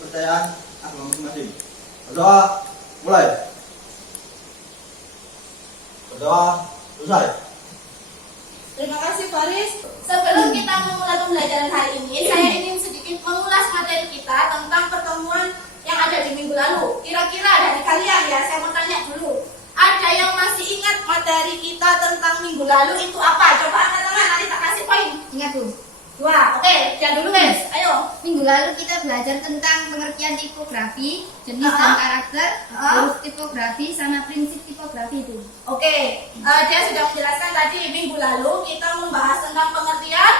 kepercayaan agama masing-masing. Berdoa, mulai. Berdoa, selesai. Terima kasih Faris. Sebelum kita memulai pembelajaran hari ini, saya ingin sedikit mengulas materi kita tentang pertemuan yang ada di minggu lalu. Kira-kira dari kalian ya, saya mau tanya dulu. Ada yang masih ingat materi kita tentang minggu lalu itu apa? Coba angkat tangan, nanti tak kasih poin. Ingat Bu, Dua, oke, jangan dulu guys, ayo. minggu lalu kita belajar tentang pengertian tipografi, jenis dan karakter, huruf tipografi, sama prinsip tipografi itu. Oke, dia sudah menjelaskan tadi minggu lalu kita membahas tentang pengertian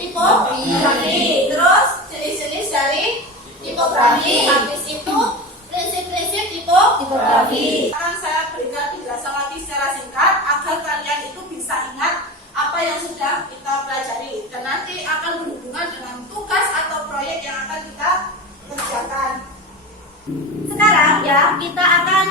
tipografi, terus jenis-jenis dari tipografi, habis itu prinsip-prinsip tipografi. Akan saya berikan penjelasan lagi secara singkat agar kalian itu bisa ingat apa yang sudah kita pelajari dan nanti akan berhubungan dengan tugas atau proyek yang akan kita kerjakan. Sekarang ya kita akan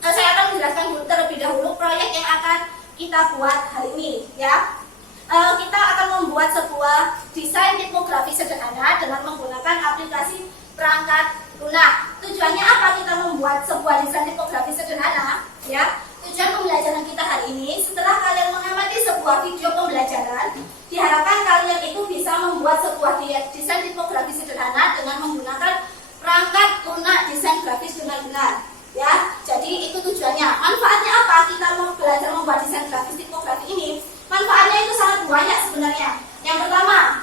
saya akan menjelaskan dulu terlebih dahulu proyek yang akan kita buat hari ini ya. Kita akan membuat sebuah desain tipografi sederhana dengan menggunakan aplikasi perangkat lunak. Tujuannya apa kita membuat sebuah desain tipografi sederhana ya? Tujuan pembelajaran kita hari ini, setelah kalian mengamati sebuah video pembelajaran, diharapkan kalian itu bisa membuat sebuah desain tipografi sederhana dengan menggunakan perangkat lunak desain grafis dengan benar. Ya, jadi itu tujuannya. Manfaatnya apa? Kita mau belajar membuat desain grafis tipografi ini. Manfaatnya itu sangat banyak sebenarnya. Yang pertama,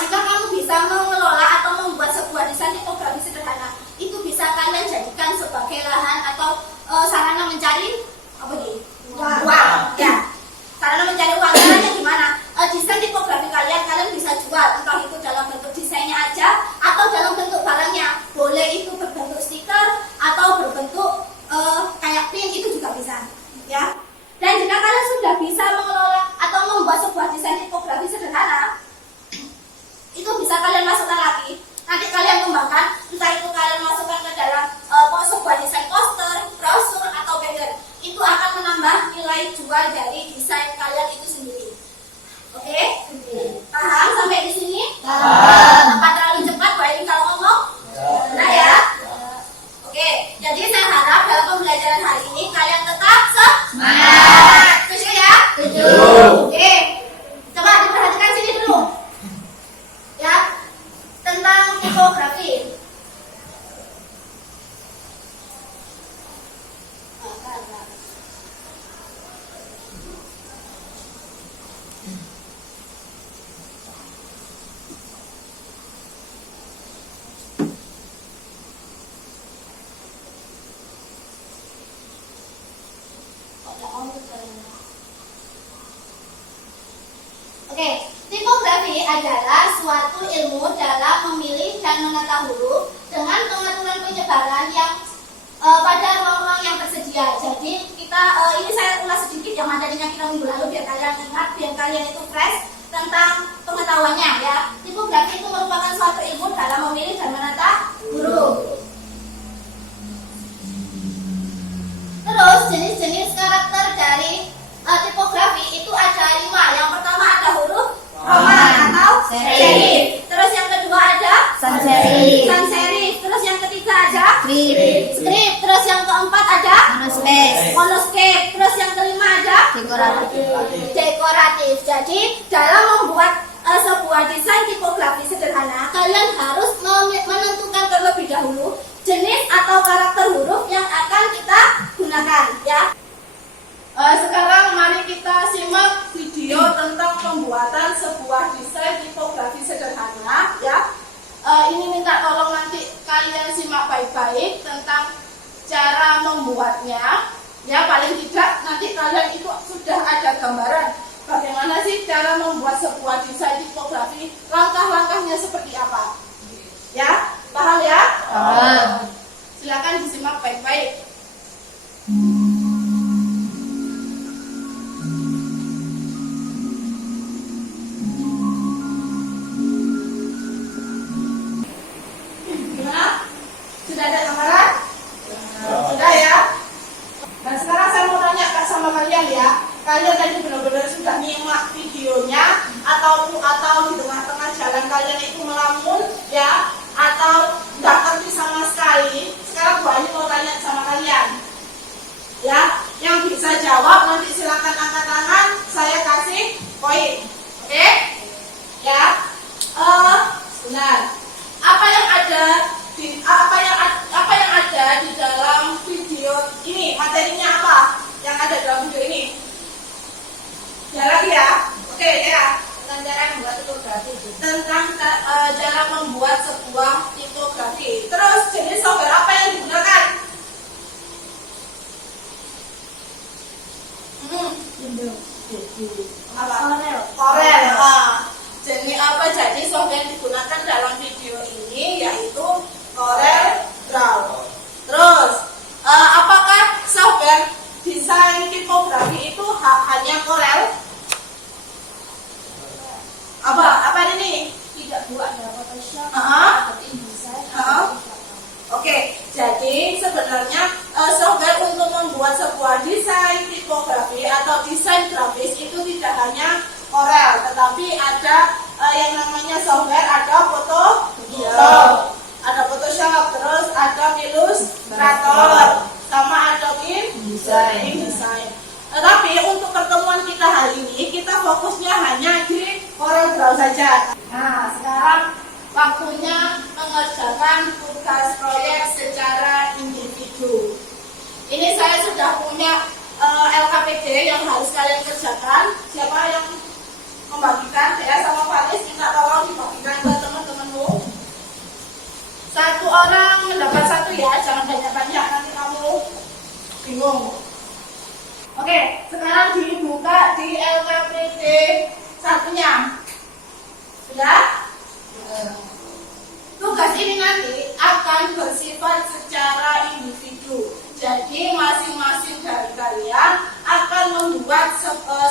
jika kamu bisa mengelola atau membuat sebuah desain tipografi sederhana, itu bisa kalian jadikan sebagai lahan atau sarana mencari uang. Ya, sarana mencari uang. Caranya gimana? Desain tipografi kalian bisa jual, entah itu dalam bentuk desainnya aja atau dalam bentuk barangnya. Boleh itu berbentuk stiker atau berbentuk kayak pin, itu juga bisa. Ya. Dan jika kalian sudah bisa mengelola atau membuat sebuah desain tipografi sederhana, itu bisa kalian masukkan lagi. Nanti kalian kembangkan, entah itu kalian masukkan ke dalam sebuah desain poster, brosur, atau banner. Itu akan menambah nilai jual dari desain kalian itu sendiri. Oke? Paham sampai di sini? Paham. Apa terlalu cepat Mbak ini kalau ngomong? Nah ya? Oke, jadi saya harap dalam pembelajaran hari ini kalian tetap semangat. Setuju ya? Setuju. Oke, coba diperhatikan sini dulu. Ya, tentang tipografi. Oke, tipografi adalah suatu ilmu dalam memilih dan menata huruf dengan pengaturan penyebaran yang pada ruang-ruang yang tersedia. Jadi ini saya ulas sedikit yang materinya kita minggu lalu biar kalian ingat, biar kalian itu fresh tentang pengetahuannya ya. Tipografi itu merupakan suatu ilmu dalam memilih dan menata huruf. Terus jenis-jenis karakter dari tipografi itu ada 5. Yang pertama ada huruf roman atau serif. Terus yang kedua ada sans serif. sans serif. Terus yang ketiga ada Script. script. Terus yang keempat ada Monospace. monoscape. Terus yang kelima ada Dekoratif. dekoratif. Jadi dalam membuat sebuah desain tipografi sederhana, kalian harus menentukan terlebih dahulu jenis atau karakter huruf yang akan kita gunakan ya. Sekarang mari kita simak video tentang pembuatan sebuah desain tipografi sederhana ya. Ini minta tolong nanti kalian simak baik-baik tentang cara membuatnya ya. Paling tidak nanti kalian itu sudah ada gambaran bagaimana sih cara membuat sebuah desain tipografi, langkah-langkahnya seperti apa ya. Paham ya? Paham. Silakan disimak baik-baik. Gimana? Sudah ada gambaran? Sudah ya? Dan sekarang saya mau tanya sama kalian ya. Kalian tadi benar-benar sudah nyimak videonya atau di tengah-tengah jalan Benar. Apa yang ada di dalam video ini? Materinya apa? Yang ada dalam video ini? Ya lagi ya. Oke ya. Tentang cara membuat tipografi itu. Tentang cara membuat sebuah tipografi. Terus jenis software apa yang digunakan? Apa? Corel. Jadi software yang digunakan dalam video ini yaitu Corel Draw. Terus apakah software desain tipografi itu hanya Corel? Apa ini? Tidak buat ada Photoshop, InDesign, Oke, jadi sebenarnya software untuk membuat sebuah desain tipografi atau desain grafis itu tidak hanya Corel, tetapi ada yang namanya software, ada Photoshop, terus ada Illustrator, sama Adobe InDesign. Tetapi untuk pertemuan kita hari ini kita fokusnya hanya di Corel Draw saja. Nah, sekarang waktunya mengerjakan tugas proyek secara individu. Ini saya sudah punya LKPD yang harus kalian kerjakan. Siapa yang membagikan? Saya sama Faris minta tolong dibagikan ke teman-temanmu. Satu orang mendapat satu ya, jangan banyak-banyak nanti kamu bingung. Oke, sekarang dibuka di LKPD satunya. Sudah? Tugas ini nanti akan bersifat secara individu. Jadi masing-masing dari kalian akan membuat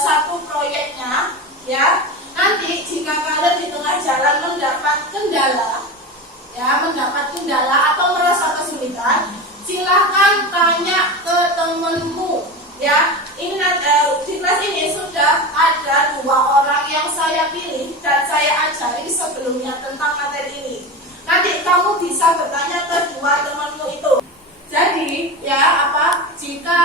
satu proyeknya, ya. Nanti jika kalian di tengah jalan mendapat kendala atau merasa kesulitan, silahkan tanya ke temanmu. Ya, ini di kelas ini sudah ada 2 orang yang saya pilih dan saya ajari sebelumnya tentang materi ini. Nanti kamu bisa bertanya ke 2 temanmu itu. Jadi, jika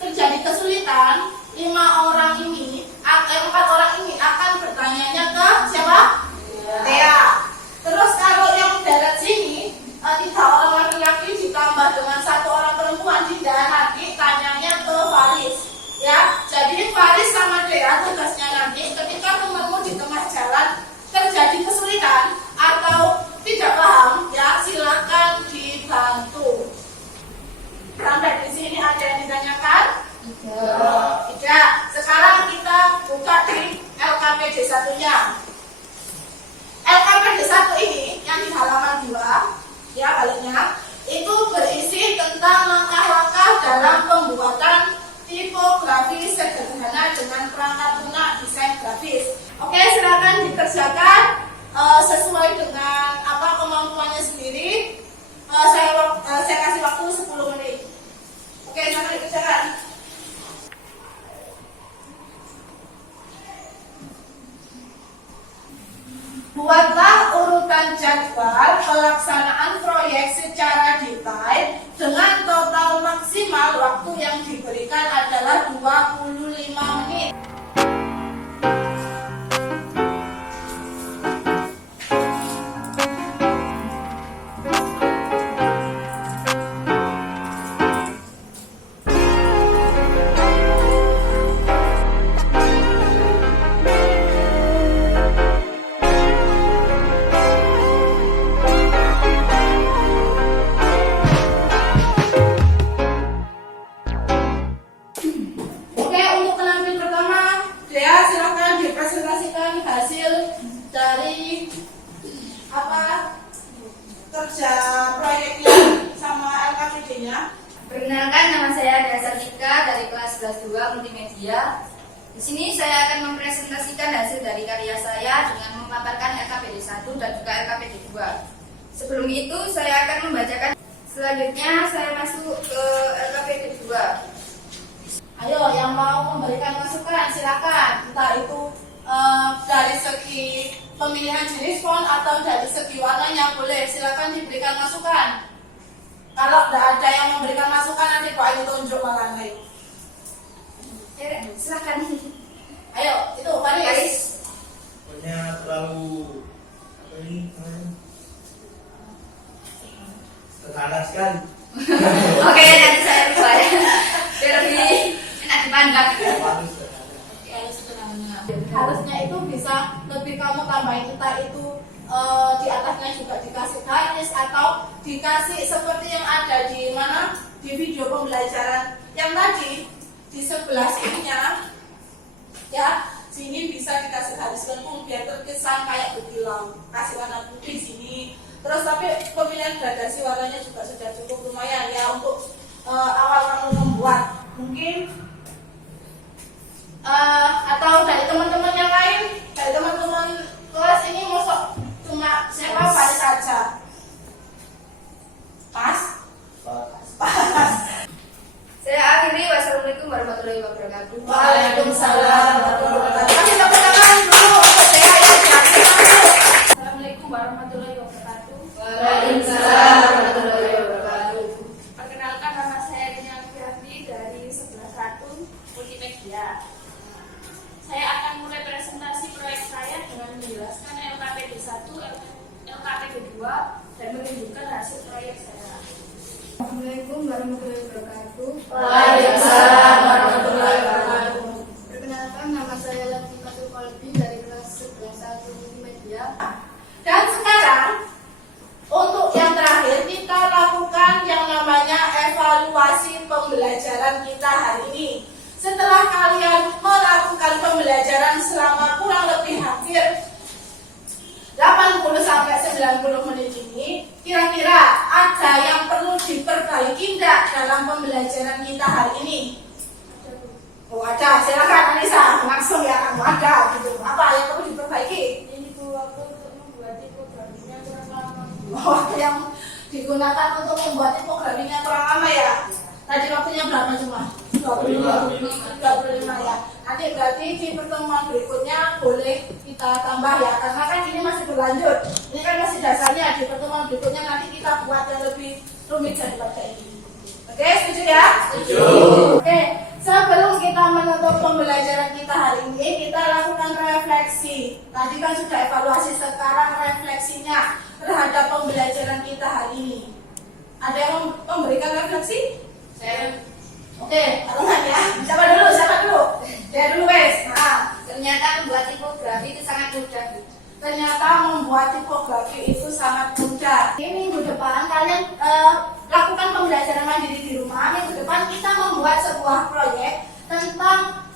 terjadi kesulitan, 4 orang ini akan bertanyanya ke siapa? Tea. Terus kalau yang darat sini 3 orang laki-laki ditambah dengan 1 orang perempuan, tidak, nanti tanyanya ke Faris. Ya, jadi Faris sama Dea tugasnya nanti ketika temanmu di tengah jalan terjadi kesulitan atau tidak paham, ya silakan dibantu. Sampai di sini ada yang ditanyakan? Tidak. Sekarang kita buka di LKPD satunya. LKPD 1 ini yang di halaman 2, ya baliknya, itu berisi tentang langkah-langkah dalam pembuatan tipografi sederhana dengan perangkat lunak desain grafis. Oke, silakan dikerjakan sesuai dengan kemampuannya sendiri. Saya kasih waktu 10 menit. Oke, silakan dikerjakan. Buatlah urutan jadwal pelaksanaan proyek secara detail dengan total maksimal waktu yang diberikan adalah 25 menit. Kerja proyeknya sama LKPD-nya. Perkenalkan, nama saya Dea Sartika dari kelas 11 2 Multimedia. Di sini saya akan mempresentasikan hasil dari karya saya dengan memaparkan LKPD 1 dan juga LKPD 2. Sebelum itu saya akan membacakan. Selanjutnya saya masuk ke LKPD 2. Ayo, yang mau memberikan masukan silakan. Entah itu dari segi pemilihan jenis font atau dari segi warnanya boleh, silakan diberikan masukan. Kalau tidak ada yang memberikan masukan nanti Pak Ayu tunjuk malah lain. Ya, silakan. Ayo, itu Faris. Pokoknya terlalu Sederhana sekali. Oke, nanti saya ubah ya. Biar lebih enak dipandang. Harusnya itu bisa lebih kamu tambahin, entah itu di atasnya juga dikasih garis atau dikasih seperti yang ada di mana di video pembelajaran yang tadi di sebelah sininya ya, sini bisa dikasih garis lengkung biar terkesan kayak berkilau, kasih warna putih sini. Terus tapi pemilihan gradasi warnanya juga sudah cukup lumayan ya untuk awal kamu membuat. Mungkin atau dari teman-teman yang lain, dari teman-teman kelas ini masuk cuma siapa Fani saja. Pas? Pas. Saya akhiri, wassalamualaikum warahmatullahi wabarakatuh. Waalaikumsalam warahmatullahi wabarakatuh. Kami tepuk tangan dulu untuk saya yang terakhir. Assalamualaikum warahmatullahi wabarakatuh. Waalaikumsalam warahmatullahi wabarakatuh. Perkenalkan, nama saya Rina Fiatri dari 11 Multimedia. Saya akan mulai presentasi proyek saya dengan menjelaskan LKPD 1, LKPD 2, dan menunjukkan hasil proyek saya. Assalamualaikum warahmatullahi wabarakatuh. Waalaikumsalam warahmatullahi wabarakatuh. Perkenalkan, nama saya Latifatul Qalbi dari kelas 11 Multimedia. Dan sekarang untuk yang terakhir kita lakukan yang namanya evaluasi pembelajaran kita hari ini. Setelah kalian melakukan pembelajaran selama kurang lebih hampir 80 sampai 90 menit ini, kira-kira ada yang perlu diperbaiki tidak dalam pembelajaran kita hari ini? Oh ada, silakan Anissa, langsung ya kamu ada gitu. Apa yang perlu diperbaiki? Ini waktu untuk membuat tipografinya kurang lama. Waktu yang digunakan untuk membuat tipografinya kurang lama ya. Tadi waktunya berapa cuma? 25 ya. Nanti berarti di pertemuan berikutnya boleh kita tambah ya, karena kan ini masih berlanjut. Ini kan masih dasarnya. Di pertemuan berikutnya nanti kita buat yang lebih rumit daripada ini. Oke, setuju ya? Setuju. Oke, sebelum kita menutup pembelajaran kita hari ini, kita lakukan refleksi. Tadi kan sudah evaluasi, sekarang refleksinya terhadap pembelajaran kita hari ini. Ada yang memberikan refleksi? Saya Oke, barengan ya. Siapa dulu? Saya dulu wes. Nah, ternyata membuat tipografi itu sangat mudah. ternyata membuat tipografi itu sangat mudah. Ini minggu depan kalian lakukan pembelajaran mandiri di rumah. Minggu depan kita membuat sebuah proyek tentang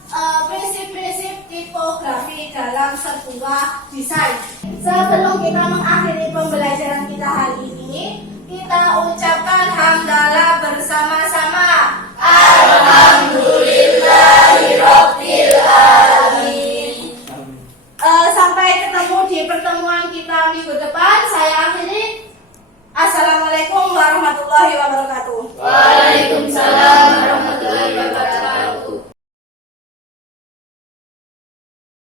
prinsip-prinsip tipografi dalam sebuah desain. Sebelum kita mengakhiri pembelajaran kita hari ini, kita ucapkan hamdalah bersama-sama. Alhamdulillahirabbil alamin. Sampai ketemu di pertemuan kita minggu depan. Saya akhiri. Assalamualaikum warahmatullahi wabarakatuh. Waalaikumsalam